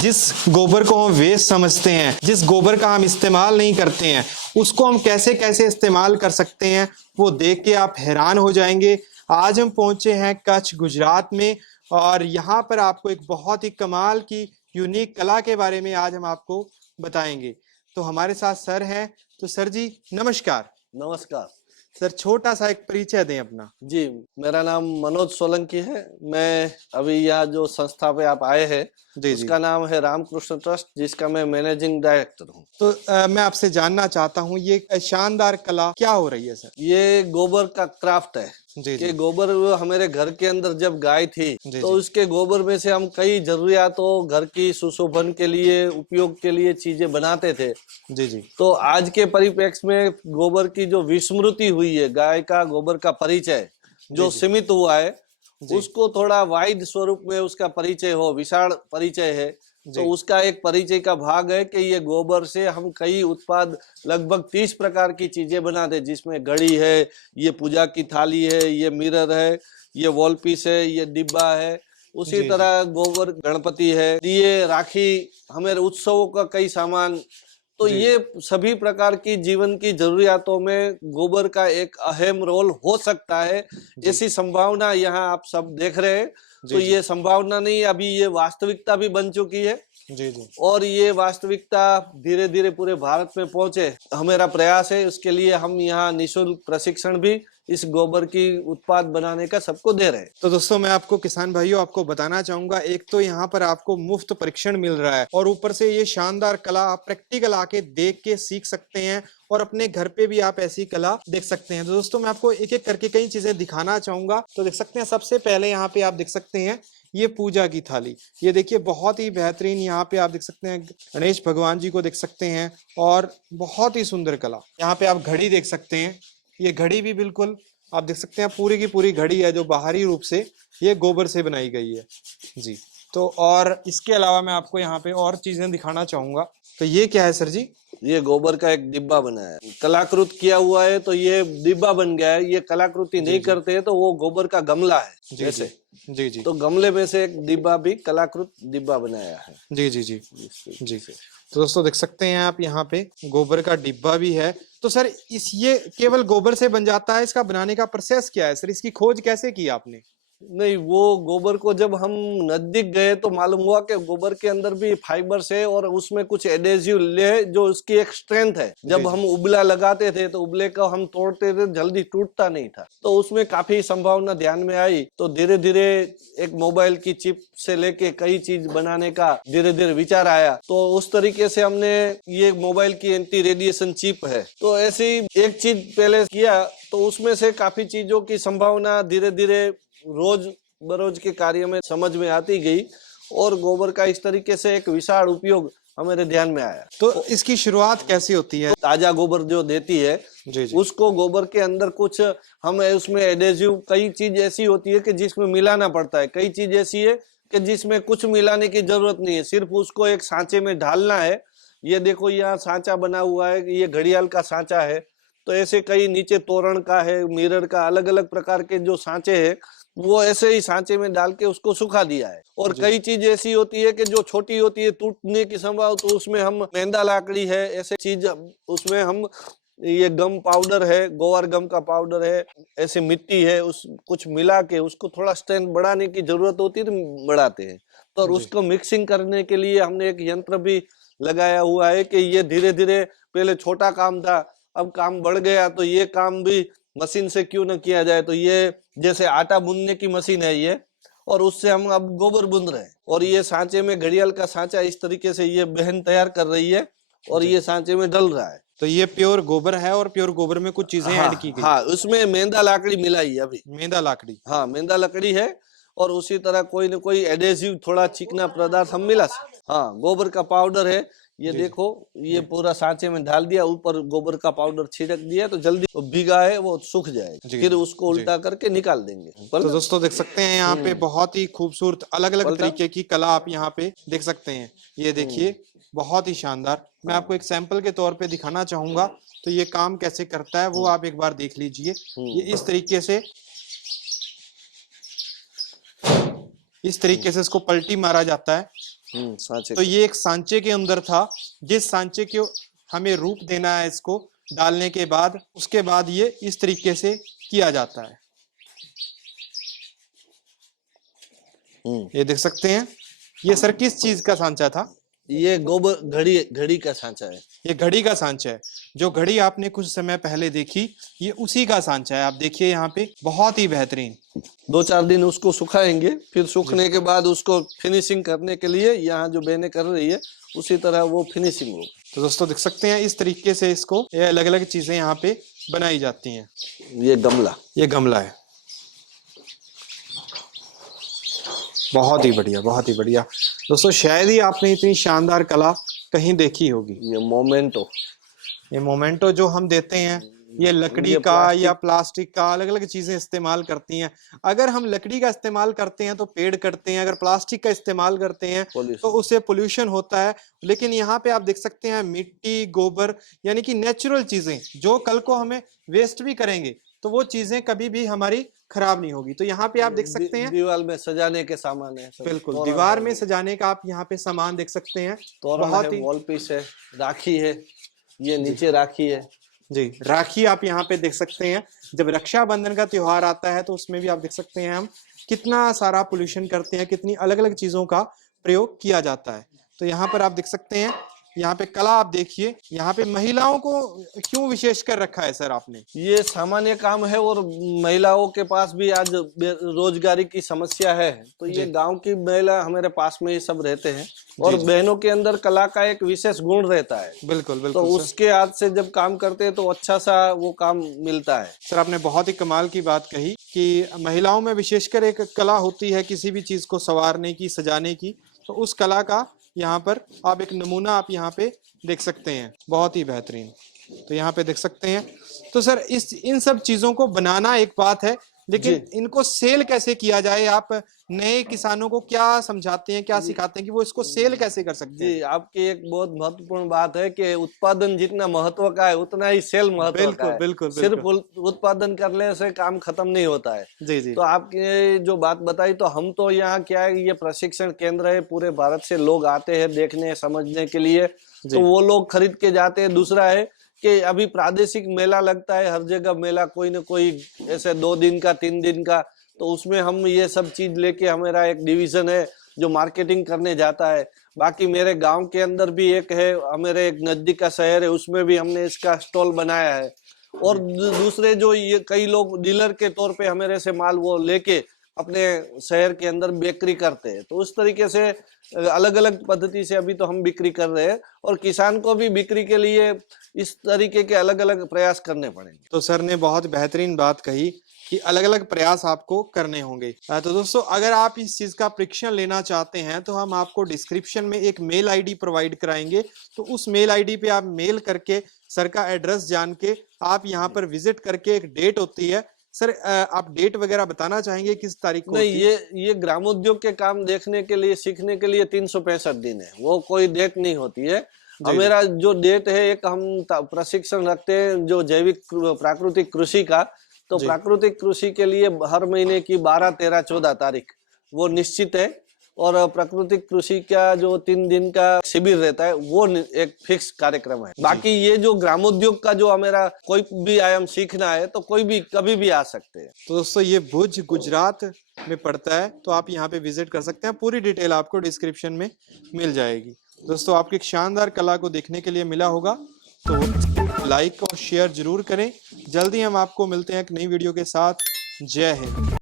जिस गोबर को हम वेस्ट समझते हैं, जिस गोबर का हम इस्तेमाल नहीं करते हैं, उसको हम कैसे कैसे इस्तेमाल कर सकते हैं, वो देख के आप हैरान हो जाएंगे। आज हम पहुंचे हैं कच्छ, गुजरात में, और यहाँ पर आपको एक बहुत ही कमाल की यूनिक कला के बारे में आज हम आपको बताएंगे। तो हमारे साथ सर हैं। तो सर जी नमस्कार। नमस्कार सर छोटा सा एक परिचय दें अपना। जी, मेरा नाम मनोज सोलंकी है। मैं अभी यहाँ जो संस्था पे आप आए हैं जी जी। उसका नाम है रामकृष्ण ट्रस्ट, जिसका मैं मैनेजिंग डायरेक्टर हूँ। तो मैं आपसे जानना चाहता हूँ ये शानदार कला क्या हो रही है सर? ये गोबर का क्राफ्ट है जी कि जी गोबर वो हमारे घर के अंदर जब गाय थी जी तो जी उसके गोबर में से हम कई जरूरियातों, घर की सुशोभन के लिए, उपयोग के लिए चीजें बनाते थे। जी जी तो आज के परिप्रेक्ष्य में गोबर की जो विस्मृति हुई है, गाय का गोबर का परिचय जी जो जी सीमित हुआ है, जी उसको थोड़ा वाइड स्वरूप में उसका परिचय हो, विशाल परिचय है। तो जी उसका एक परिचय का भाग है कि ये गोबर से हम कई उत्पाद, लगभग 30 प्रकार की चीजें बनाते हैं, जिसमें घड़ी है, ये पूजा की थाली है, ये मिरर है, ये वॉल पीस है, ये डिब्बा है। उसी जी जी तरह गोबर गणपति है, दिए, राखी, हमारे उत्सवों का कई सामान। तो जी ये सभी प्रकार की जीवन की जरूरियातों में गोबर का एक अहम रोल हो सकता है। जी ऐसी संभावना यहाँ आप सब देख रहे हैं। तो जी जी ये संभावना नहीं, अभी ये वास्तविकता भी बन चुकी है जी जी और ये वास्तविकता धीरे धीरे पूरे भारत में पहुंचे, हमारा प्रयास है। उसके लिए हम यहाँ निःशुल्क प्रशिक्षण भी इस गोबर की उत्पाद बनाने का सबको दे रहे हैं। तो दोस्तों मैं आपको, किसान भाइयों, आपको बताना चाहूंगा, एक तो यहाँ पर आपको मुफ्त परीक्षण मिल रहा है और ऊपर से ये शानदार कला आप प्रैक्टिकल आके देख के सीख सकते हैं और अपने घर पे भी आप ऐसी कला देख सकते हैं। तो दोस्तों मैं आपको एक एक करके कई चीजें दिखाना चाहूंगा। तो देख सकते हैं, सबसे पहले यहाँ पे आप देख सकते हैं ये पूजा की थाली। ये देखिए बहुत ही बेहतरीन, यहाँ पे आप देख सकते हैं गणेश भगवान जी को देख सकते हैं और बहुत ही सुंदर कला। यहाँ पे आप घड़ी देख सकते हैं, ये घड़ी भी बिल्कुल आप देख सकते हैं, पूरी की पूरी घड़ी है जो बाहरी रूप से ये गोबर से बनाई गई है जी। तो और इसके अलावा मैं आपको यहाँ पे और चीजें दिखाना चाहूंगा। तो ये क्या है सर जी? ये गोबर का एक डिब्बा बना है, कलाकृत किया हुआ है, तो ये डिब्बा बन गया है। ये कलाकृति नहीं करते हैं तो वो गोबर का गमला है जी जैसे, जी जी तो गमले में से एक डिब्बा भी कलाकृत डिब्बा बनाया है। जी जी जी जी। तो दोस्तों देख सकते हैं आप, यहाँ पे गोबर का डिब्बा भी है। तो सर ये केवल गोबर से बन जाता है? इसका बनाने का प्रोसेस क्या है सर? इसकी खोज कैसे की आपने? नहीं, वो गोबर को जब हम नजदीक गए तो मालूम हुआ कि गोबर के अंदर भी फाइबर्स है और उसमें कुछ एडेसिव ले, जो उसकी एक स्ट्रेंथ है। जब हम उबला लगाते थे तो उबले को हम तोड़ते थे, जल्दी टूटता नहीं था। तो उसमें काफी संभावना ध्यान में आई। तो धीरे धीरे एक मोबाइल की चिप से लेके कई चीज बनाने का धीरे धीरे विचार आया। तो उस तरीके से हमने, ये मोबाइल की एंटी रेडिएशन चिप है, तो ऐसी एक चीज पहले किया। तो उसमें से काफी चीजों की संभावना धीरे धीरे रोज बरोज के कार्य में समझ में आती गई और गोबर का इस तरीके से एक विशाल उपयोग हमारे ध्यान में आया। तो इसकी शुरुआत कैसी होती है? ताजा गोबर जो देती है जी जी उसको गोबर के अंदर कुछ हम उसमें एडेसिव, कई चीज ऐसी होती है कि जिसमें मिलाना पड़ता है, कई चीज ऐसी है कि जिसमें कुछ मिलाने की जरूरत नहीं है, सिर्फ उसको एक सांचे में ढालना है। ये देखो यहाँ सांचा बना हुआ है, ये घड़ियाल का सांचा है। तो ऐसे कई, नीचे तोरण का है, मिरर का, अलग अलग प्रकार के जो सांचे है वो ऐसे ही सांचे में डाल के उसको सुखा दिया है। और कई चीज ऐसी होती है कि जो छोटी होती है, टूटने की संभावना, तो उसमें हम मेंदा लाकड़ी है, ऐसे चीज उसमें हम, ये गम पाउडर है, गोवर गम का पाउडर है, ऐसे मिट्टी है, उस कुछ मिला के उसको थोड़ा स्ट्रेंथ बढ़ाने की जरूरत होती है तो बढ़ाते हैं। तो उसको मिक्सिंग करने के लिए हमने एक यंत्र भी लगाया हुआ है कि ये धीरे धीरे, पहले छोटा काम था, अब काम बढ़ गया, तो ये काम भी मशीन से क्यों न किया जाए। तो ये जैसे आटा बुनने की मशीन है ये, और उससे हम अब गोबर बुन रहे हैं। और ये सांचे में, घड़ियाल का सांचा इस तरीके से ये बहन तैयार कर रही है और ये सांचे में डल रहा है। तो ये प्योर गोबर है और प्योर गोबर में कुछ चीजें ऐड की गई? हाँ, उसमें मेंदा लाकड़ी मिलाई है अभी। मेंदा लाकड़ी? हाँ, मेंदा लकड़ी है और उसी तरह कोई न कोई एडेसिव, थोड़ा चिकना पदार्थ हम मिला। हाँ, गोबर का पाउडर है, ये देखो, ये पूरा सांचे में डाल दिया, ऊपर गोबर का पाउडर छिड़क दिया, तो जल्दी भीगा है वो सूख जाएगा, फिर उसको उल्टा करके निकाल देंगे। तो दोस्तों देख सकते हैं यहाँ पे बहुत ही खूबसूरत अलग अलग तरीके की कला आप यहाँ पे देख सकते हैं। ये देखिए बहुत ही शानदार। मैं आपको एक सैंपल के तौर पे दिखाना चाहूंगा। तो ये काम कैसे करता है वो आप एक बार देख लीजिए। ये इस तरीके से इसको पलटी मारा जाता है सांचे तो ये एक सांचे के अंदर था, जिस सांचे को हमें रूप देना है इसको डालने के बाद, उसके बाद ये इस तरीके से किया जाता है। ये देख सकते हैं, ये सर किस चीज का सांचा था? ये गोबर घड़ी का सांचा है। ये घड़ी का सांचा है। जो घड़ी आपने कुछ समय पहले देखी, ये उसी का सांचा है। आप देखिए यहाँ पे, बहुत ही बेहतरीन। 2-4 दिन उसको सुखाएंगे, फिर सूखने के बाद उसको फिनिशिंग करने के लिए यहाँ जो बहनें कर रही है उसी तरह वो फिनिशिंग हो। तो दोस्तों देख सकते हैं, इस तरीके से इसको ये अलग अलग चीजें यहाँ पे बनाई जाती हैं। ये गमला है। बहुत ही बढ़िया, बहुत ही बढ़िया। दोस्तों शायद ही आपने इतनी शानदार कला कहीं देखी होगी। ये मोमेंटो जो हम देते हैं, ये लकड़ी का या प्लास्टिक का, अलग अलग चीजें इस्तेमाल करती हैं। अगर हम लकड़ी का इस्तेमाल करते हैं तो पेड़ कटते हैं, अगर प्लास्टिक का इस्तेमाल करते हैं तो उससे पोल्यूशन होता है। लेकिन यहाँ पे आप देख सकते हैं मिट्टी, गोबर, यानी कि नेचुरल चीजें जो कल को हमें वेस्ट भी करेंगे तो वो चीजें कभी भी हमारी खराब नहीं होगी। तो यहाँ पे आप देख सकते हैं दीवार में सजाने के सामान है। बिल्कुल, दीवार में सजाने का आप यहाँ पे सामान देख सकते हैं। बहुत ही वॉल पीस है, राखी है, ये नीचे राखी है जी। राखी आप यहाँ पे देख सकते हैं। जब रक्षाबंधन का त्योहार आता है तो उसमें भी आप देख सकते हैं हम कितना सारा पोल्यूशन करते हैं, कितनी अलग अलग चीजों का प्रयोग किया जाता है। तो यहाँ पर आप देख सकते हैं, यहाँ पे कला आप देखिए। यहाँ पे महिलाओं को क्यों विशेष कर रखा है सर आपने? ये सामान्य काम है और महिलाओं के पास भी आज रोजगारी की समस्या है, तो ये गांव की महिला हमारे पास में ये सब रहते हैं और बहनों के अंदर कला का एक विशेष गुण रहता है। बिल्कुल बिल्कुल। तो उसके हाथ से जब काम करते हैं तो अच्छा सा वो काम मिलता है। सर आपने बहुत ही कमाल की बात कही कि महिलाओं में विशेषकर एक कला होती है किसी भी चीज को संवारने की, सजाने की। तो उस कला का यहाँ पर आप एक नमूना आप यहाँ पे देख सकते हैं, बहुत ही बेहतरीन। तो यहाँ पे देख सकते हैं। तो सर इन सब चीजों को बनाना एक बात है, लेकिन इनको सेल कैसे किया जाए? आप नए किसानों को क्या समझाते हैं, क्या सिखाते हैं कि वो इसको सेल कैसे कर सकते हैं? जी, आपकी एक बहुत महत्वपूर्ण बात है कि उत्पादन जितना महत्व का है उतना ही सेल महत्व का है। बिल्कुल। सिर्फ उत्पादन करने से काम खत्म नहीं होता है। जी। तो आपने जो बात बताई, तो हम तो यहाँ क्या है, ये प्रशिक्षण केंद्र है, पूरे भारत से लोग आते हैं देखने समझने के लिए, तो वो लोग खरीद के जाते हैं। दूसरा है कि अभी प्रादेशिक मेला लगता है, हर जगह मेला कोई न कोई ऐसे 2 दिन का 3 दिन का, तो उसमें हम ये सब चीज लेके, हमारा एक डिवीजन है जो मार्केटिंग करने जाता है। बाकी मेरे गांव के अंदर भी एक है, हमारे एक नजदीक का शहर है, उसमें भी हमने इसका स्टॉल बनाया है। और दूसरे जो ये कई लोग डीलर के तौर पे हमारे से माल वो लेके अपने शहर के अंदर बिक्री करते हैं। तो उस तरीके से अलग अलग पद्धति से अभी तो हम बिक्री कर रहे हैं और किसान को भी बिक्री के लिए इस तरीके के अलग अलग प्रयास करने पड़ेंगे। तो सर ने बहुत बेहतरीन बात कही कि अलग अलग प्रयास आपको करने होंगे। तो दोस्तों अगर आप इस चीज का परीक्षण लेना चाहते हैं तो हम आपको डिस्क्रिप्शन में एक मेल आईडी प्रोवाइड कराएंगे। तो उस मेल आईडी पे आप मेल करके सर का एड्रेस जान के आप यहाँ पर विजिट करके, एक डेट होती है सर, आप डेट वगैरह बताना चाहेंगे किस तारीख को? नहीं, ये ग्रामोद्योग के काम देखने के लिए, सीखने के लिए 365 दिन है, वो कोई डेट नहीं होती है। मेरा जो डेट है, एक हम प्रशिक्षण रखते हैं जो जैविक प्राकृतिक कृषि का, तो प्राकृतिक कृषि के लिए हर महीने की 12, 13, 14 तारीख वो निश्चित है। और प्राकृतिक कृषि का जो 3 दिन का शिविर रहता है वो एक फिक्स कार्यक्रम है। बाकी ये जो ग्रामोद्योग का जो हमारा कोई भी आयाम सीखना है तो कोई भी कभी भी आ सकते हैं। तो दोस्तों ये भुज गुजरात में पड़ता है, तो आप यहाँ पे विजिट कर सकते हैं। पूरी डिटेल आपको डिस्क्रिप्शन में मिल जाएगी। दोस्तों आपकी एक शानदार कला को देखने के लिए मिला होगा, तो लाइक और शेयर जरूर करें। जल्दी हम आपको मिलते हैं एक नई वीडियो के साथ। जय हिंद।